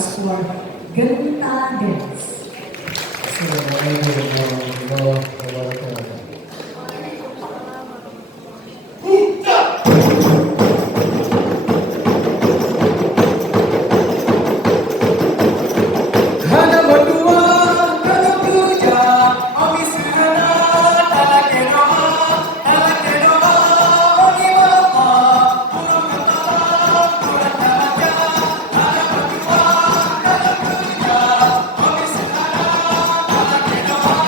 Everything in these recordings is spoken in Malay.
us for Geunta dance. Hana meutuah, hana keureja, habis hana adalah bagi bahwa, Qur'an baca, hana meutuah, hana keureja, habis hana bagi bahwa,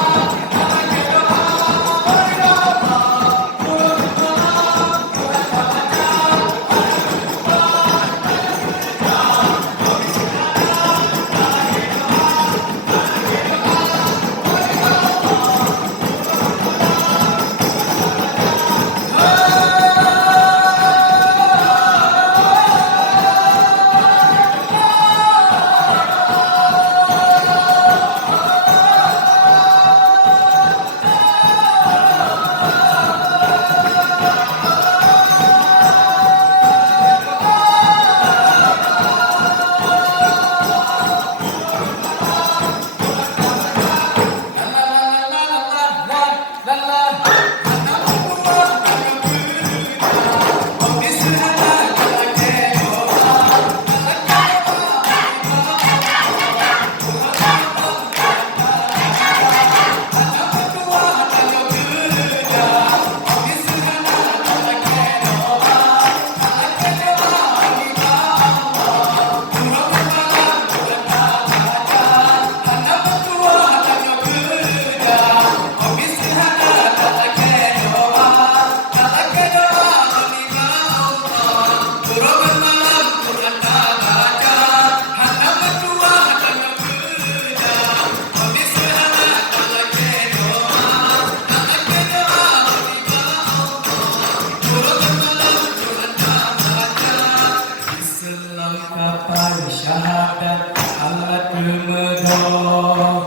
syahadat Allah termedah,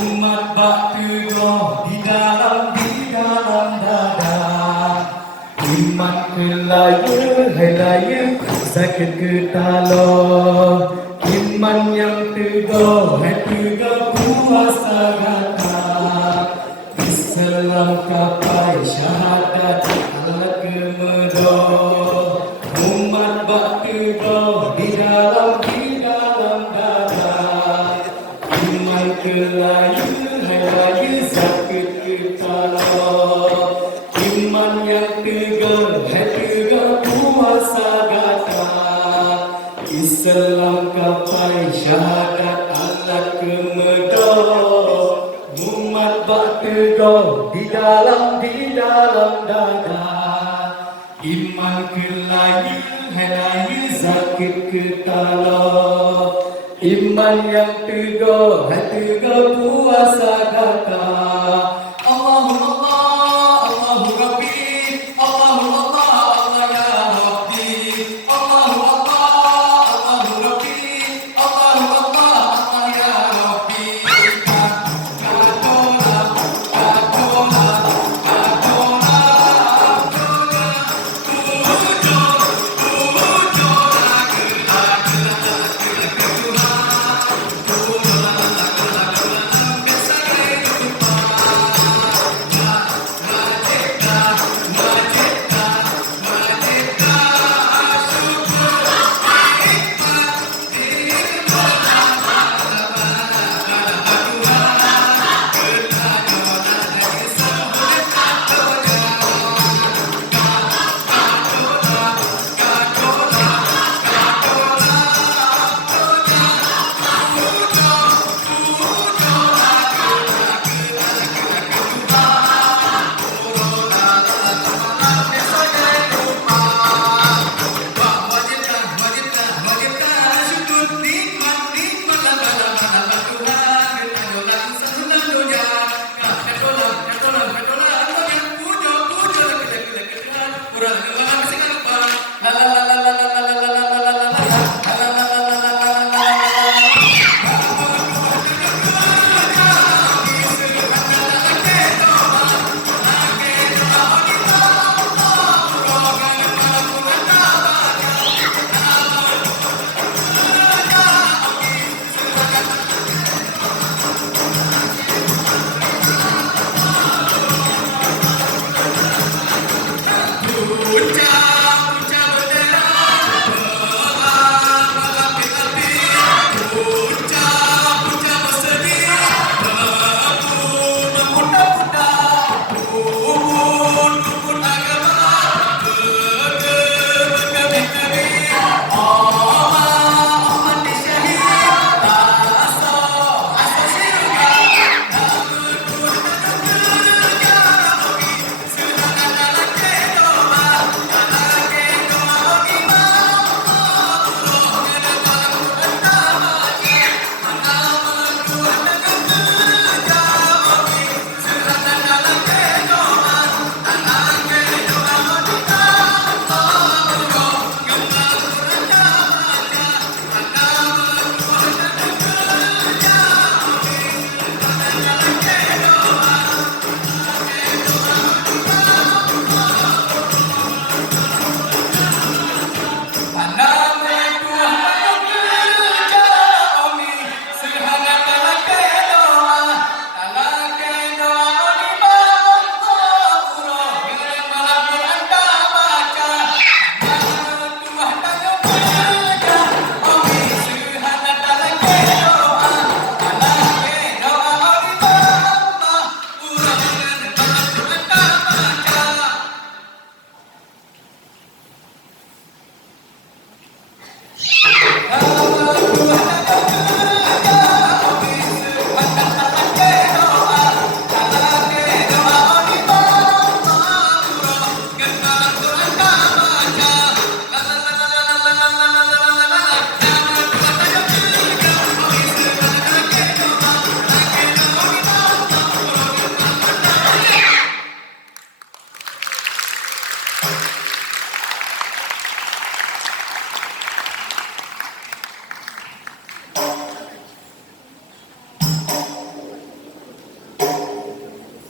umat bak teguh di dalam dada, iman kelaya helaya sakit ketala, iman yang teguh teguh puasa gata, Islam kapai syahadat Allah termedah, umat bak teguh di dalam dada, iman kelaya helaya sakit ketala, iman yang teguh puasa gata, Islam kapai syahadat Allah kemedah, umat bak teguh di dalam dada, iman kelaya helaya sakit ketala, iman yang teguh puasa gata. Allahu Allah, Allahu Rabbi, Allahu Allah, Allah ya Rabbi, Allahu Allah, Allahu Rabbi, Allahu Allah, Allah ya Rabbi. Adolah,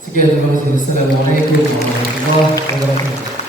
Sekian, terima kasih. Assalamualaikum warahmatullahi wabarakatuh.